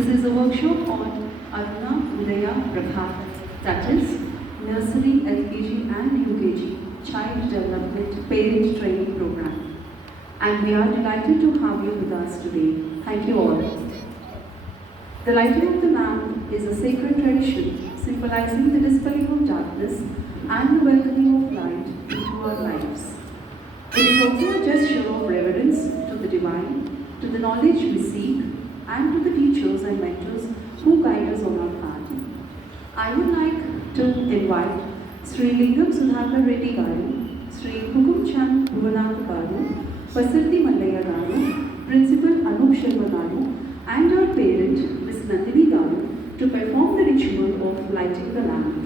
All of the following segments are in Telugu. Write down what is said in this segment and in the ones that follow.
This is a workshop on Aruna Udaya Prabhat, that is Nursery, LKG and UKG Child Development Parent Training Program. And we are delighted to have you with us today. Thank you all. The lighting of the lamp is a sacred tradition symbolizing the dispelling of darkness and the welcoming of light into our lives. It is also a gesture of reverence to the divine, to the knowledge we seek, and to the teachers and mentors who guide us on our path. I would like to invite Sri Lingam Sudhakar Reddy Garu, Sri Hukum Chand Bhuvanath Garu, Pasirthi Mallayya Garu, Principal Anup Sharma Garu, and our parent, Ms. Nandini Garu, to perform the ritual of lighting the lamp.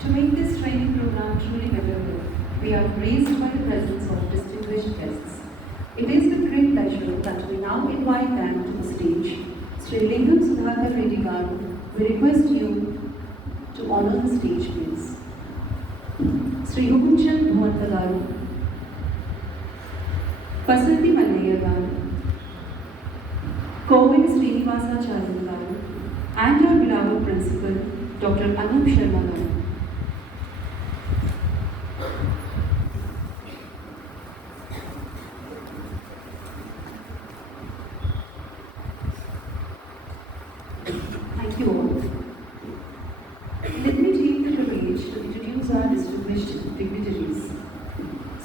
To make this training program truly memorable, we are graced by the presence of distinguished guests. It is with great pleasure that we now invite them to the stage. Sri Lingam Sudhakar Reddy Garu, we request you to honor the stage, please. Sri Hukum Chand Bhuvanath Garu, Pasirthi Mallayya Garu, Kovil Srinivasacharya Garu, and our beloved principal, Dr. Anup Sharma Garu. Thank you all. Let me take the privilege to introduce our distinguished dignitaries.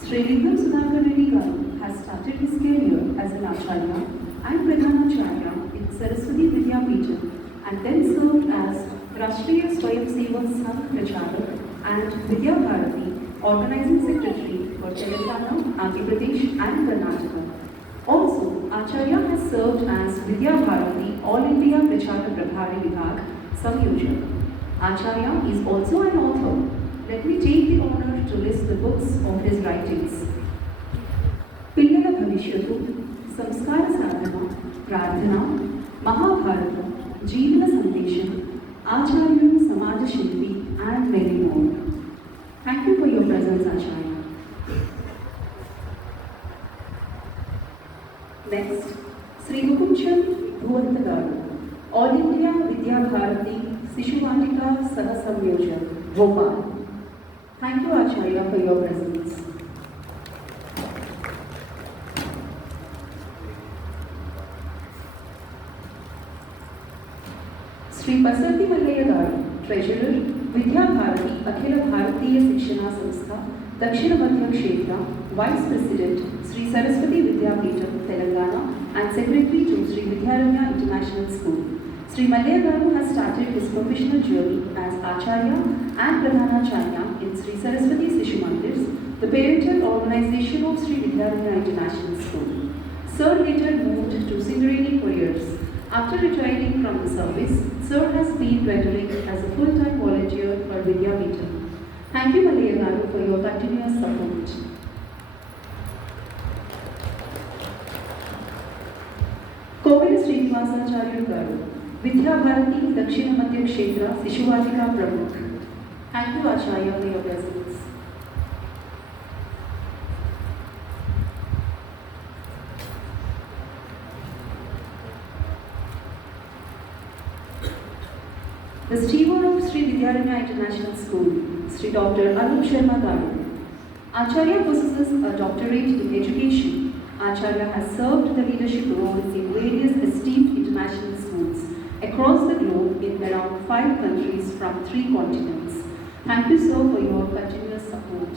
Sri Lingam Sudhakar Reddy Garu has started his career as an Acharya and Pradhanacharya in Saraswati Vidyapeetham and then served as Rashtriya Swayamsevak Sangh Pracharak and Vidya Bharati Organizing Secretary for Telangana, Andhra Pradesh and Karnataka. Also, Acharya has served as Vidya Bharati All India Prachara Prabhari Vibhag Samyojak. Acharya is also an author. Let me take the honor to list the books of his writings. Pillala Bhavishyatu, Samskara Sadhana, Prarthana, Mahabharata, Jeevana Sandesham, Acharya Samaja Shilpi, and many more. Thank you for your presence, Acharya. Next, Sri Hukum Chand Bhuvanath Garu, All India Vidya Bharati Sishuvatika Saha Samyojak, Bhopal. Thank you, Acharya, for your presence. Sri Pasirthi Mallayya Garu, Treasurer, Vidya Bharati Akhila Bharatiya Shikshana Samstha, Dakshina Madhya Kshetra, Vice President, Sri Saraswati Vidya Vidyapeetham, Telangana, and Secretary to Sri Vidyaranya International School. Sri Malliya Garu has started his professional journey as Acharya and Pradhanacharya in Sri Saraswati Sishu Mandirs, the parental organization of Sri Vidyaranya International School. Sir later moved to Singareni for years. After retiring from the service, Sir has been rendering as a full-time volunteer for Vidyapeetham. Thank you, Malliya Garu, for your continuous support. Kovila Srinivasacharya Garu, Vidya Bharati Dakshina Madhya Kshetra Sishuvatika Pramukh. Thank you, Acharya, for your presence. The steward of Sri Vidyaranya International School, Sri Dr. Anup Sharma Garu. Acharya possesses a doctorate in education. Acharya has served the leadership roles in various esteemed international schools across the globe in around 5 countries from 3 continents. Thank you, sir, for your continuous support.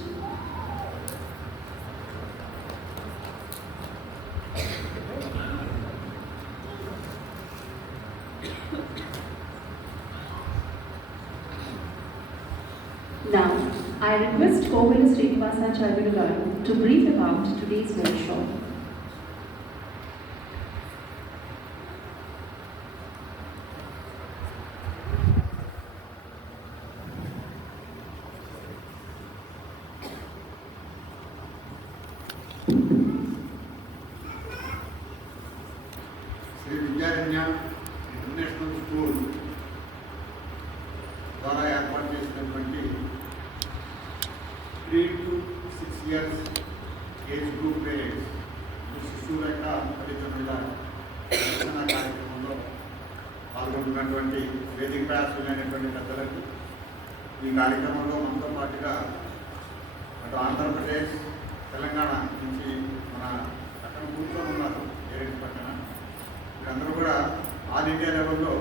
Now, I request Kovila Srinivasacharya Garu to brief about today's workshop. Sri Vidyaranya International School ద్వారా ఏర్పాటు చేసినటువంటి 3 to 6 years age group parents శిశువుల యొక్క తల్లిదండ్రుల శిక్షణ కార్యక్రమంలో పాల్గొంటున్నటువంటి వేదిక ప్రయాసమైనటువంటి పెద్దలకు ఈ కార్యక్రమంలో మనతో పాటుగా అటు ఆంధ్రప్రదేశ్ తెలంగాణ నుంచి మన పక్కన కూర్చొని ఉన్నారు పేరెంట్స్ పక్కన వీరందరూ కూడా ఆల్ ఇండియా లెవెల్లో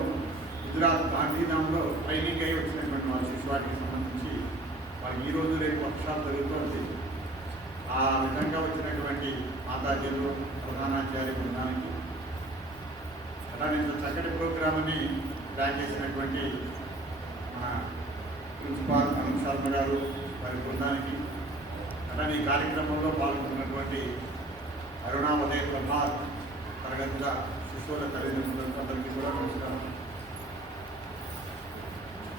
గుజరాత్ గాంధీధామ్లో ట్రైనింగ్ అయి వచ్చినటువంటి వాళ్ళ శిశువాటికి సంబంధించి వాళ్ళు ఈరోజు రేపు వర్క్షాప్ జరుగుతుంది. ఆ విధంగా వచ్చినటువంటి మాతాజీలు ప్రధానాచార్య బృందానికి అలానే చక్కటి ప్రోగ్రామ్ని ప్లాన్ చేసినటువంటి మన ప్రిన్సిపాల్ అరుణ్ శర్మ గారు వారి బృందానికి అలానే ఈ కార్యక్రమంలో పాల్గొన్నటువంటి అరుణావదయ ప్రభాత్ తరగతుల శిశువుల తల్లిదండ్రులకు అందరికీ కూడా నమస్కారం.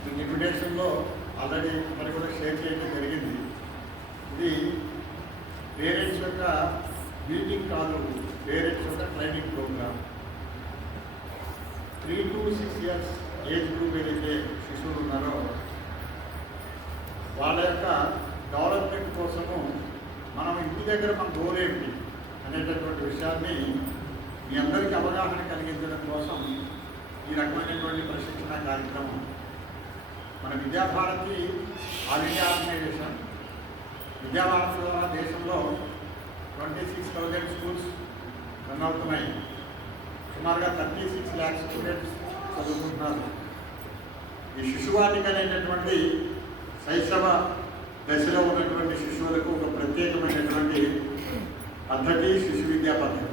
ఈ ఇన్విటేషన్లో ఆల్రెడీ మరి కూడా షేర్ చేయడం జరిగింది. ఇది పేరెంట్స్ యొక్క మీటింగ్ కాదు, పేరెంట్స్ యొక్క training program. 3 to 6 years age group ఏదైతే శిశువులు ఉన్నారో వాళ్ళ యొక్క డెవలప్మెంట్ కోసము మనం ఇంటి దగ్గర మన గోల్ ఏమిటి అనేటటువంటి విషయాన్ని మీ అందరికీ అవగాహన కలిగించడం కోసం ఈ రకమైనటువంటి ప్రశిక్షణ కార్యక్రమం మన Vidya Bharati all India organization Vidya Bharati ద్వారా దేశంలో 26,000 స్కూల్స్ రన్ అవుతున్నాయి. సుమారుగా 36 lakhs స్టూడెంట్స్ చదువుకుంటున్నారు. ఈ శిశువాటిక అనేటటువంటి శైశవ దశలో ఉన్నటువంటి శిశువులకు ఒక ప్రత్యేకమైనటువంటి పద్ధతి శిశు విద్యా పద్ధతి.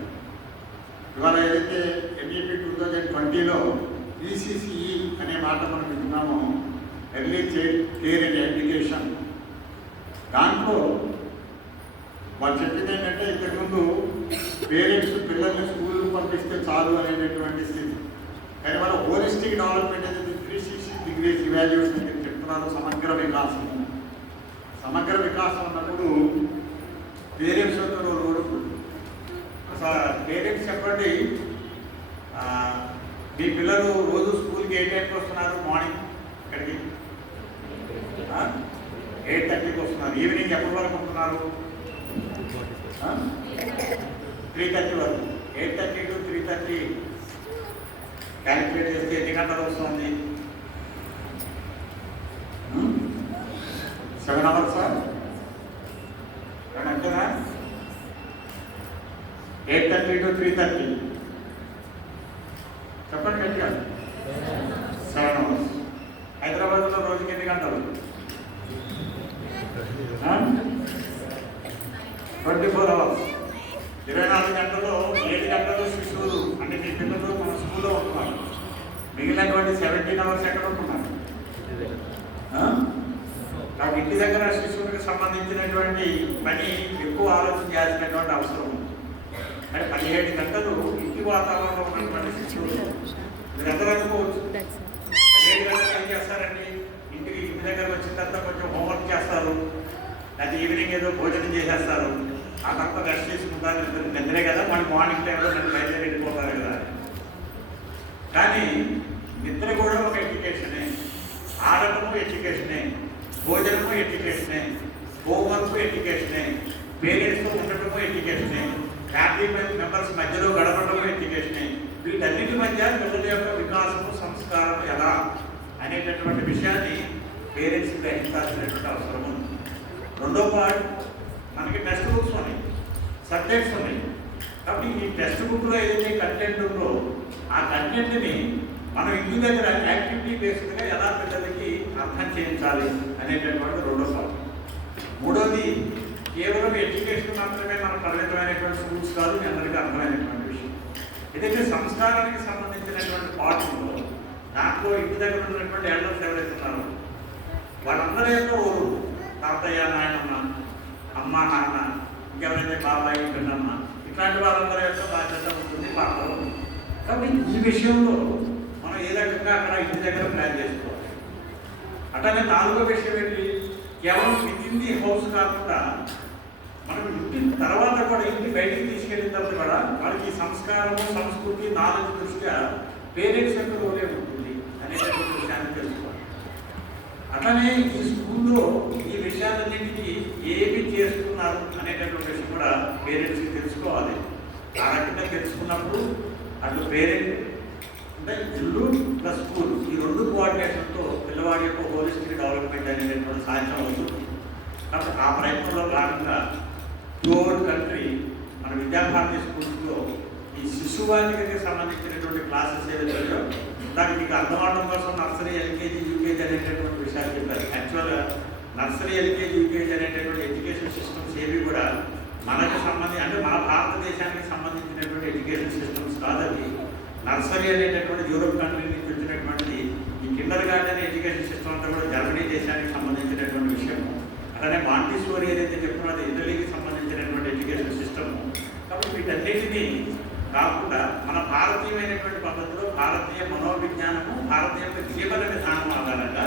ఇవాళ ఏదైతే ఎన్ఈపి 2020లో ఈసీసీఈ అనే మాట మనం వింటున్నామో, early child care and education, దాంట్లో వాళ్ళు చెప్పింది ఏంటంటే ఇంతకుముందు పేరెంట్స్ పిల్లల్ని స్కూల్కి పంపిస్తే చాలు అనేటటువంటి స్థితి. కానీ వాళ్ళ హోలిస్టిక్ డెవలప్మెంట్ అనేది 360 degrees ఇవాల్యుయేషన్ అని చెప్తున్నారు. సమగ్ర వికాసం అన్నప్పుడు పేరెంట్స్ వరకు అసలు పేరెంట్స్ చెప్పండి, మీ పిల్లలు రోజు స్కూల్కి ఏ టైంకి వస్తున్నారు? మార్నింగ్ ఇక్కడికి 8:30కి వస్తున్నారు. ఈవినింగ్ ఎప్పటి వరకు ఉంటున్నారు? 3:30 వరకు. 8:30 to 3:30 క్యాలిక్యులేట్ చేస్తే ఎన్ని గంటలు వస్తుంది? 7 hours అంతేనా? 8:30 to 3:30 చెప్పండి గట్టిగా. 7 hours. హైదరాబాద్లో రోజుకి ఎన్ని గంటలు? 24 hours. 24 గంటల్లో 7 గంటలు శిశువులు అంటే మీ పిల్లలు మన స్కూల్లో ఉంటున్నారు. మిగిలినటువంటి 17 అవర్స్ ఎక్కడ ఉంటున్నారు? కాబట్టి ఇంటి దగ్గర శిశువులకు సంబంధించినటువంటి పని ఎక్కువ ఆలోచన చేయాల్సినటువంటి అవసరం ఉంది. అంటే 17 గంటలు ఇంటి వాతావరణంలో ఉన్నటువంటి శిశువులు మీరు అందరూ అనుకోవచ్చు 17 గంటలు ఏం చేస్తారండి? ఇంటి దగ్గర వచ్చిన తర్వాత కొంచెం హోంవర్క్ చేస్తారు, అది ఈవినింగ్ ఏదో భోజనం చేసేస్తారు, ఆ తర్వాత రెస్ట్ చేసుకుంటారు, నిద్రే కదా, మళ్ళీ మార్నింగ్ టైంలో నన్ను బయలుదేరి వెళ్ళిపోతారు కదా. కానీ నిద్ర కూడా ఒక ఎడ్యుకేషనే, ఆడటము ఎడ్యుకేషనే, భోజనము ఎడ్యుకేషనే, హోంవర్క్ ఎడ్యుకేషనే, పేరెంట్స్తో ఉండటము ఎడ్యుకేషనే, ఫ్యామిలీ మెంబర్స్ మధ్యలో గడపడము ఎడ్యుకేషనే. వీటన్నిటి మధ్య పిల్లల యొక్క వికాసము సంస్కారం ఎలా అనేటటువంటి విషయాన్ని పేరెంట్స్ గ్రహించాల్సినటువంటి అవసరం ఉంది. రెండో పార్ట్, మనకి టెక్స్ట్ బుక్స్ ఉన్నాయి, సబ్జెక్ట్స్ ఉన్నాయి. కాబట్టి ఈ టెక్స్ట్ బుక్లో ఏదైతే కంటెంట్ ఉందో ఆ కంటెంట్ని మనం ఇంటి దగ్గర యాక్టివిటీ బేస్డ్గా ఎలా పిల్లలకి అర్థం చేయించాలి అనేటటువంటి రెండో పార్ట్. మూడోది, కేవలం ఎడ్యుకేషన్ మాత్రమే మన పరిమితమైనటువంటి స్కూల్స్ కాదు, మీ అందరికీ అర్థమైనటువంటి విషయం. ఏదైతే సంస్కారానికి సంబంధించినటువంటి పార్ట్లో దాంట్లో ఇంటి దగ్గర ఉన్నటువంటి ఎల్డర్స్ ఎవరైతే ఉన్నారో వాళ్ళందరి యొక్క ఊరు, తాతయ్య, నాయనమ్మ, అమ్మ, నాన్న, ఇంకెవరైతే బాబాయ్, పెద్దమ్మ, ఇట్లాంటి వాళ్ళందరి యొక్క బాధ్యత ఉంటుంది, పాత్ర ఉంది. కాబట్టి ఈ విషయంలో మనం ఏ రకంగా అక్కడ ఇంటి దగ్గర ప్లాన్ చేసుకోవాలి. అట్లానే నాలుగో విషయం ఏంటి, కేవలం విత్ ది హౌస్ కాకుండా మనం ఇంటి తర్వాత కూడా ఇంటి బయటికి తీసుకెళ్ళినప్పుడు కూడా వాళ్ళకి సంస్కారము, సంస్కృతి, నాలెడ్జ్ దృష్ట్యా పేరెంట్స్ యొక్క రోలే ఉంటుంది అనేటటువంటి విషయాన్ని తెలుసుకోవాలి. అట్లానే ఈ స్కూల్లో ఈ విషయాలన్నింటినీ ఏమి చేస్తున్నారు అనేటటువంటి విషయం కూడా పేరెంట్స్కి తెలుసుకోవాలి. ఆ రకంగా తెలుసుకున్నప్పుడు అటు పేరెంట్ అంటే ఇల్లు ప్లస్ స్కూల్ ఈ రెండు కోఆర్డినేషన్తో పిల్లవాడి యొక్క హోలిస్టిక్ డెవలప్మెంట్ అనేటటువంటి సాధ్యం అవుతుంది. కాబట్టి ఆ ప్రయత్నంలో భాగంగా త్రూఅవుట్ కంట్రీ మన విద్యాభారతి స్కూల్స్లో ఈ శిశువాటికి సంబంధించినటువంటి క్లాసెస్ ఏదైతే దానికి మీకు అర్థం అవడం కోసం నర్సరీ, ఎల్కేజీ, యూకేజీ అనేటటువంటి విషయాలు చెప్పారు. యాక్చువల్గా నర్సరీ, ఎల్కేజీ, యూకేజీ అనేటటువంటి ఎడ్యుకేషన్ సిస్టమ్స్ ఏవి కూడా మనకు అంటే మన భారతదేశానికి సంబంధించినటువంటి ఎడ్యుకేషన్ సిస్టమ్స్ కాదని. నర్సరీ అనేటటువంటి యూరోప్ కంట్రీ నుంచి వచ్చినటువంటి ఈ కిండర్ గార్డెన్ ఎడ్యుకేషన్ సిస్టమ్ అంతా కూడా జర్మనీ దేశానికి సంబంధించినటువంటి విషయము. అలానే మాంటిసోరీ ఏదైతే చెప్తున్నది ఇటలీకి సంబంధించినటువంటి ఎడ్యుకేషన్ సిస్టము. కాబట్టి వీటన్నిటినీ కాకుండా మన భారతీయమైనటువంటి పద్ధతిలో భారతీయ మనోవిజ్ఞానము, భారతీయ జీవన విధానం ఆధారంగా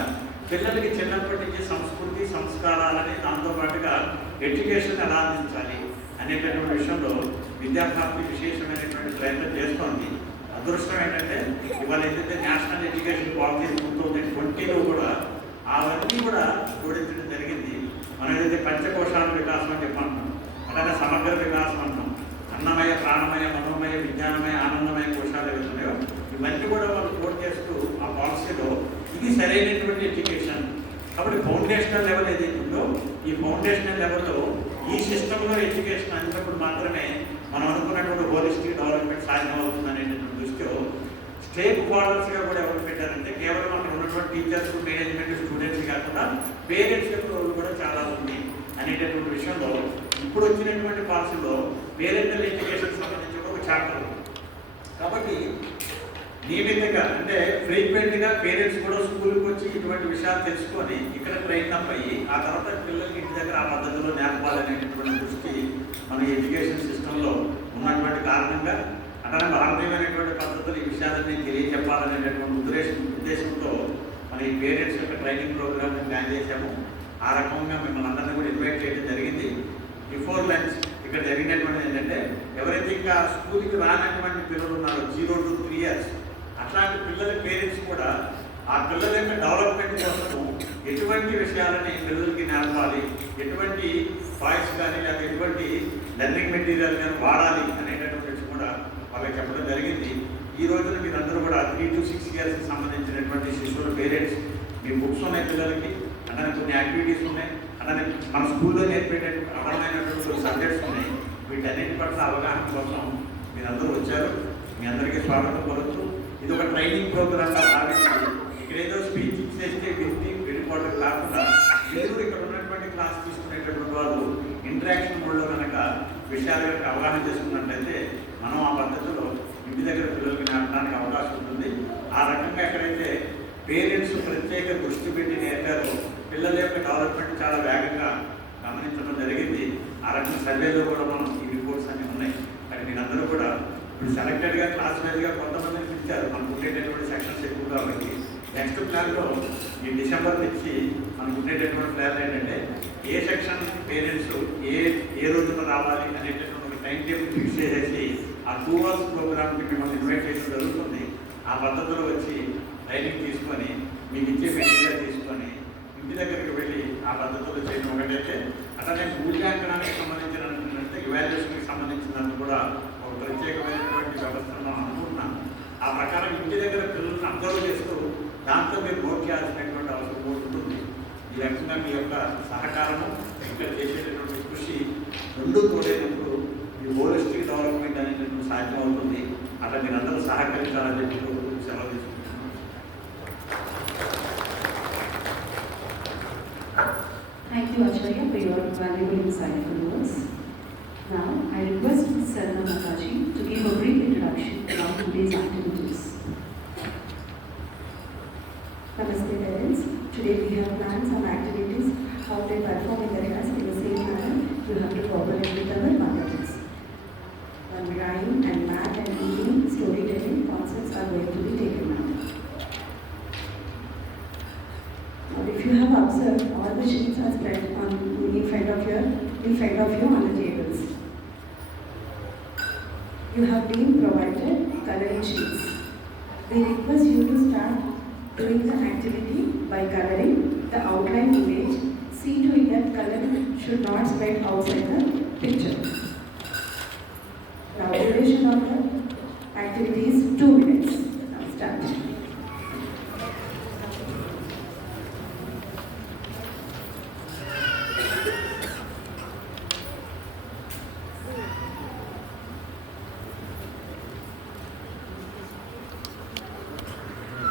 పిల్లలకి చిన్నప్పటి నుంచి సంస్కృతి, సంస్కారాలని దాంతోపాటుగా ఎడ్యుకేషన్ ఎలా అందించాలి అనేటటువంటి విషయంలో విద్యాభారతి విశేషమైనటువంటి ప్రయత్నం చేస్తోంది. అదృష్టం ఏంటంటే ఇవాళ ఏదైతే నేషనల్ ఎడ్యుకేషన్ పాలసీ 2020లో కూడా అవన్నీ కూడా జోడించడం జరిగింది. మనం ఏదైతే పంచకోశాల వికాసం అని చెప్పంటున్నాం, అలాగే సమగ్ర వికాసం అంటున్నాం, అన్నమయ, ప్రాణమయ, మనోమయ, విజ్ఞానమయ, ఆనందమయ కోశాలు ఏవైతున్నాయో ఇవన్నీ కూడా వాళ్ళు కోట్ చేస్తూ ఆ పాలసీలో ఇది సరైనటువంటి ఎడ్యుకేషన్. కాబట్టి ఫౌండేషనల్ లెవెల్ ఏదైతే ఉందో ఈ ఫౌండేషనల్ లెవెల్లో ఈ సిస్టంలో ఎడ్యుకేషన్ అందినప్పుడు మాత్రమే మనం అనుకున్నటువంటి హోలిస్టిక్ డెవలప్మెంట్ సాధ్యం అవుతుంది అనేటటువంటి దృష్టిలో స్టేక్ హోల్డర్స్గా కూడా ఎవరు పెట్టారంటే కేవలం అక్కడ ఉన్నటువంటి టీచర్స్, మేనేజ్మెంట్, స్టూడెంట్స్ కాకుండా పేరెంట్స్ యొక్క రోల్ కూడా చాలా ఉంది అనేటటువంటి విషయంలో ఇప్పుడు వచ్చినటువంటి పాలసీలో పేరెంటల్ ఎడ్యుకేషన్ సంబంధించి ఒక చాప్టర్ ఉంది. కాబట్టి నియమితంగా అంటే ఫ్రీక్వెంట్గా పేరెంట్స్ కూడా స్కూల్కి వచ్చి ఇటువంటి విషయాలు తెలుసుకొని ఇక్కడ ట్రైన్ అప్ అయ్యి ఆ తర్వాత పిల్లలకి ఇంటి దగ్గర ఆ పద్ధతిలో నేర్పాలనేటటువంటి దృష్టి మన ఎడ్యుకేషన్ సిస్టంలో ఉన్నటువంటి కారణంగా అట్లానే భారతీయమైనటువంటి పద్ధతులు ఈ విషయాలన్నీ తెలియచెప్పాలనేటటువంటి ఉద్దేశంతో మన ఈ పేరెంట్స్ యొక్క ట్రైనింగ్ ప్రోగ్రామ్ని ప్లాన్ చేశాము. ఆ రకంగా మిమ్మల్ని అందరినీ కూడా ఇన్వైట్ చేయడం జరిగింది. బిఫోర్ లంచ్ ఇక్కడ జరిగినటువంటిది ఏంటంటే ఎవరైతే ఇంకా స్కూల్కి రానటువంటి పిల్లలు ఉన్నారో 0 to 3 years అట్లాంటి పిల్లల పేరెంట్స్ కూడా ఆ పిల్లల యొక్క డెవలప్మెంట్ కోసం ఎటువంటి విషయాలని పిల్లలకి నేర్పాలి, ఎటువంటి టాయ్స్ కానీ లేదా ఎటువంటి లెర్నింగ్ మెటీరియల్ కానీ వాడాలి అనేటటువంటి విషయం కూడా వాళ్ళకి చెప్పడం జరిగింది. ఈ రోజున మీరందరూ కూడా 3 to 6 years సంబంధించినటువంటి శిశువుల పేరెంట్స్ మీ బుక్స్ ఉన్నాయి, పిల్లలకి అలానే కొన్ని యాక్టివిటీస్ ఉన్నాయి, అలానే మన స్కూల్లో నేర్పేటటువంటి అర్థమైనటువంటి సబ్జెక్ట్స్ ఉన్నాయి. వీటన్నిటి పట్ల అవగాహన కోసం మీరందరూ వచ్చారు. మీ అందరికీ స్వాగతం పలుకుతూ ఇది ఒక ట్రైనింగ్ ప్రోగ్రామ్గా భావించి ఇక్కడ ఏదో స్పీచ్ చేస్తే వింటి వెళ్ళిపోవడం కాకుండా మీరు ఇక్కడ ఉన్నటువంటి క్లాస్ తీసుకునేటటువంటి వాళ్ళు ఇంటరాక్షన్ మోడ్లో కనుక విషయాల యొక్క అవగాహన చేసుకున్నట్లయితే మనం ఆ పద్ధతిలో ఇంటి దగ్గర పిల్లలకి నేర్పడానికి అవకాశం ఉంటుంది. ఆ రకంగా ఎక్కడైతే పేరెంట్స్ ప్రత్యేక దృష్టి పెట్టి నేర్పారో పిల్లల యొక్క డెవలప్మెంట్ చాలా వేగంగా గమనించడం జరిగింది. ఆ రకంగా సర్వేలో కూడా మనం ఈ రిపోర్ట్స్ అన్నీ ఉన్నాయి. కానీ మీరందరూ కూడా ఇప్పుడు సెలెక్టెడ్గా క్లాస్ వైజ్గా కొంతమందిని పిలిచారు. మనకు ఉండేటటువంటి సెక్షన్స్ ఎక్కువ కాబట్టి నెక్స్ట్ ప్లాన్లో ఈ డిసెంబర్ నుంచి మనకు ఉండేటటువంటి ప్లాన్ ఏంటంటే ఏ సెక్షన్ పేరెంట్స్ ఏ రోజున రావాలి అనేటటువంటి ఒక టైం టేబుల్ ఫిక్స్ చేసేసి ఆ 2 hours ప్రోగ్రామ్కి మిమ్మల్ని ఇన్వైట్ చేయడం జరుగుతుంది. ఆ పద్ధతిలో వచ్చి ట్రైనింగ్ తీసుకొని మీకు ఇచ్చే మెటీరియల్ తీసుకొని ఇంటి దగ్గరికి వెళ్ళి ఆ పద్ధతిలో చేయడం ఒకటైతే, అట్లానే మూల్యాంకనానికి సంబంధించినటువంటి ఇవాల్యుయేషన్కి సంబంధించినందుకు కూడా ఒక ప్రత్యేకమైనటువంటి వ్యవస్థను అనుకుంటున్నాం. ఆ ప్రకారం ఇంటి దగ్గర పిల్లలను అబ్జర్వ్ చేస్తూ దాంతో మీరు నోట్ చేయాల్సినటువంటి అవసరం ఉంటుంది. ఈ రకంగా మీ యొక్క సహకారము ఇక్కడ చేసేటటువంటి కృషి రెండు తోడైనప్పుడు ఈ హోలిస్టిక్ డెవలప్మెంట్ అనేటటువంటి సాధ్యం అవుతుంది. అట్లా మీరందరూ సహకరించాలని చెప్పి సెలవు తీసుకుంటున్నాను. Thank you, Acharya, for your valuable insightful words. Now, I request Ms. Sarna Mataji to give a brief introduction about today's activities. Namaste parents. Today we have planned some activities, how they perform in the class in the same manner. You have to cooperate with our mathematics. One rhyme and math and reading, storytelling concepts are going to be taken now. Now if you have observed, all the sheets are spread in front of you on the tables. You have been provided coloring sheets. We request you to start doing the activity by coloring the outline image. See to it that color should not spread outside the picture. The duration of the activity is 2 minutes.